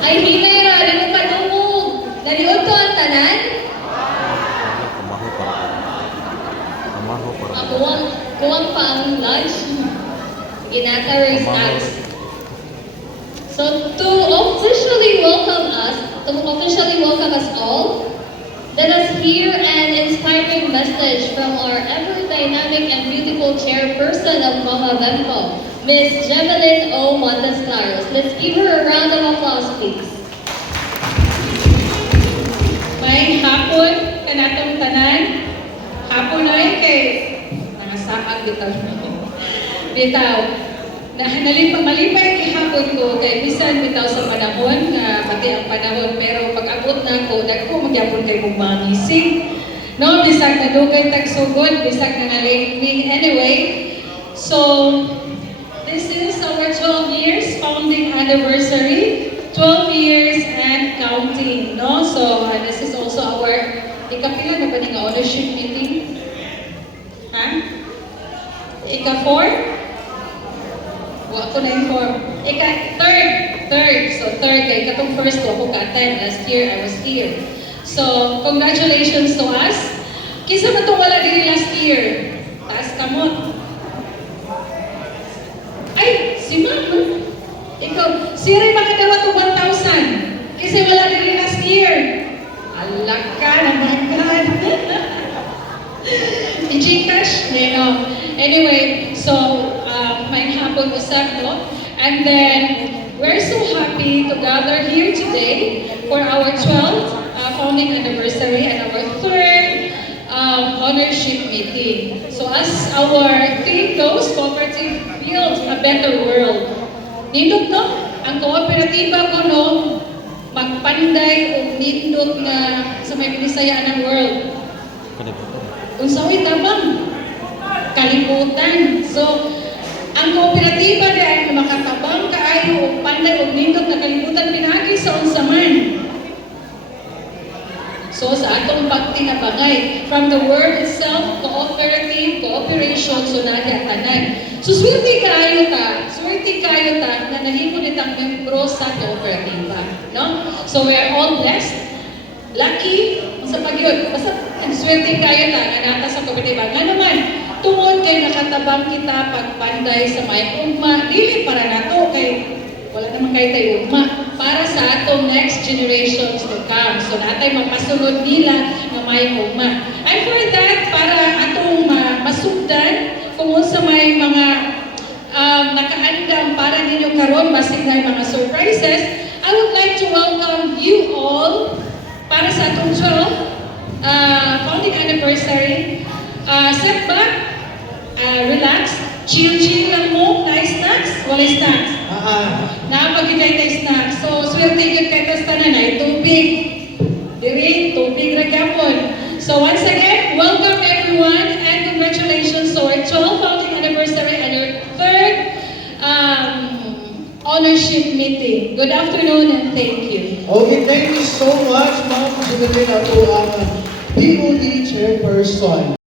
Ay, hinay ra, di mo panumog. Naliod to ang tanan? Kamaho para. Kamaho para. Kuwang pa ang lunch. Ginaka snacks. So to officially welcome us all, let us hear an inspiring message from our ever-dynamic and beautiful chairperson of Mama Bempo, Miss Jevelyn O. Montesclaros. Let's give her a round of applause, please. May hapon kanatong tanan. Hapon ay kay nangasaag bitaw. Bitaw. Malipay gihapon ko kay bisan bitaw sa panahon nga pati ang panahon, pero pag-abot na ko dagko magyapon kay mong mangising. No, bisag na dugay tagsugod, bisag na nalingming anyway. So this is our 12 years founding anniversary. 12 years and counting, no? So this is also our ikapila na ba ni nga ownership meeting? Ha? Ika-4? Wa ko na-inform. Third. So third kay katong first ko ako ka-attend. Last year I was here. So congratulations to us. Kinsa man to wala diri last year? Taas kamot. Ay, si Ma'am. Ikaw, siri makadawa to 1,000. Kasi wala diri last year. Alak ka naman God. I-Gcash? No. Anyway, so may hapon usap, no? And then, we're so happy to gather here today for our 12th founding anniversary and our third ownership meeting. So as our theme goes, cooperative builds a better world. Nindot, no? Ang kooperatiba ko, no? Magpanday o nindot nga sa may pinisayaan ng world. Unsawi tabang? Kalibutan. So, ang kooperatiba ay makatabang kaayo o panday o nindot na kalibutan pinagi sa unsaman. So, sa atong pagtinabangay, from the word itself, cooperative, cooperation, so nagatanan. So, swerte kayo ta na nahimo nitang membro sa kooperatiba. No? So, we're all blessed, lucky, sa pagyod. Basta, swerte kayo ta na nata sa kooperatiba. Nga naman, tungod kay nakatabang kita pagpanday sa may ugma, dili para nato kay wala naman kay tayo ugma, para sa atong next generations to come. So natay mapasunod nila nga may ugma. And for that, para atong masugdan kung sa may mga nakaandam para ninyo karon basig na mga surprises, I would like to welcome you all para sa atong 12th founding anniversary. Sit back, relax, chill lang mo, nice snacks, wala snacks. Napagigay tayo snacks. So, swerte yun kay tastanan ay tubig. Diri, tubig ragyapon. So, once again, welcome everyone and congratulations to our 12th founding anniversary and our third ownership meeting. Good afternoon and thank you. Okay, thank you so much, Ma'am Jevelyn, ako ang POD Chairperson.